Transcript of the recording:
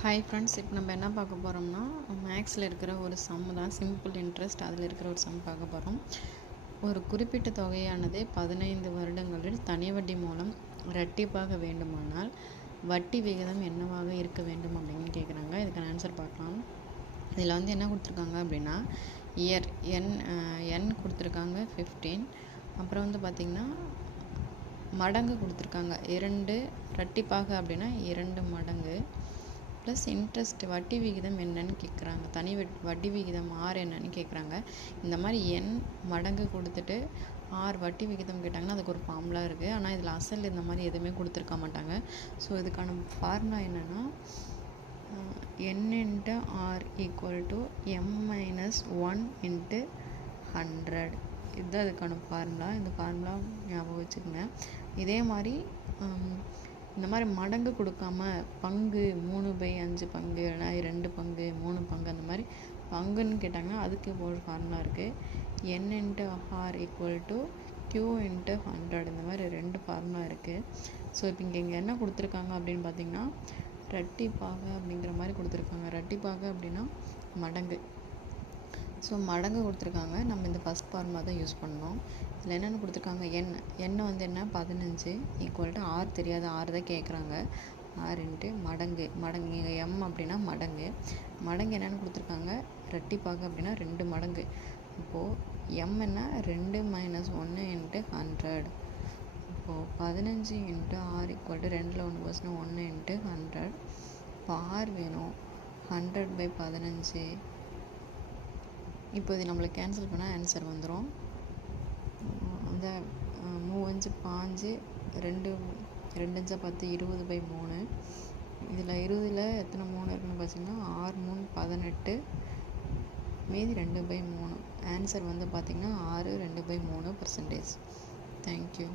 Hi friends, இப்போ நம்ம என்ன பார்க்க போகிறோம்னா மேக்ஸில் இருக்கிற ஒரு சம் தான். சிம்பிள் இன்ட்ரெஸ்ட் அதில் இருக்கிற ஒரு சம் பார்க்க போகிறோம். ஒரு குறிப்பிட்ட தொகையானது 15 வருடங்களில் தனி வட்டி மூலம் இரட்டிப்பாக வேண்டுமானால் வட்டி விகிதம் என்னவாக இருக்க வேண்டும் அப்படின்னு கேட்குறாங்க. இதுக்கான ஆன்சர் பார்க்கலாம். இதில் வந்து என்ன கொடுத்துருக்காங்க அப்படின்னா இயர் என் கொடுத்துருக்காங்க 15. அப்புறம் வந்து பார்த்திங்கன்னா மடங்கு கொடுத்துருக்காங்க 2, இரட்டிப்பாக அப்படின்னா 2 மடங்கு ப்ளஸ் இன்ட்ரெஸ்ட் வட்டி விகிதம் என்னன்னு கேட்குறாங்க. தனி வட்டி விகிதம் ஆர் என்னன்னு கேட்குறாங்க. இந்த மாதிரி என் மடங்கு கொடுத்துட்டு ஆர் வட்டி விகிதம் கேட்டாங்கன்னா அதுக்கு ஒரு ஃபார்முலா இருக்குது. ஆனால் இதில் அசல் இந்த மாதிரி எதுவுமே கொடுத்துருக்க மாட்டாங்க. ஸோ இதுக்கான ஃபார்முலா என்னென்னா n × r = m-1 × 100. இதுதான் இதுக்கான ஃபார்முலா. இந்த ஃபார்முலா ஞாபகம் வச்சுக்கோங்க. இதே மாதிரி இந்த மாதிரி மடங்கு கொடுக்காம பங்கு 3/5 பங்கு, 2 பங்கு, 3 பங்கு, அந்த மாதிரி பங்குன்னு கேட்டாங்கன்னா அதுக்கு ஒரு ஃபார்முலா இருக்குது. n × r = q × 100. இந்த மாதிரி 2 ஃபார்முலா இருக்குது. ஸோ இப்போ இங்கே என்ன கொடுத்துருக்காங்க அப்படின்னு பார்த்தீங்கன்னா இரட்டிப்பாக அப்படிங்கிற மாதிரி கொடுத்துருக்காங்க. இரட்டிப்பாக அப்படின்னா மடங்கு. ஸோ மடங்கு கொடுத்துருக்காங்க. நம்ம இந்த ஃபஸ்ட் ஃபார்முலா தான் யூஸ் பண்ணோம். இதில் என்னென்னு கொடுத்துருக்காங்க எண்ணெய் வந்து என்ன 15 = ஆர் தெரியாது, ஆறு தான் கேட்குறாங்க. ஆர் × மடங்கு. இங்கே எம் அப்படின்னா மடங்கு. என்னென்னு கொடுத்துருக்காங்க இரட்டிப்பாக அப்படின்னா 2 மடங்கு. இப்போது எம் என்ன 2 - 1 × 100. இப்போது 15 × r = 2ல் 1 போச்சுன்னா 1 × 100. இப்போ ஆர் வேணும் 100/15. இப்போ இது நம்மளுக்கு கேன்சல் பண்ணால் ஆன்சர் வந்துடும். அந்த 3 5 2 2 10 20/3. இதில் 20ல் எத்தனை 3 இருக்குன்னு பார்த்தீங்கன்னா 6 3 18, மீதி 2/3. ஆன்சர் வந்து பார்த்திங்கன்னா 6 2/3%. தேங்க்யூ.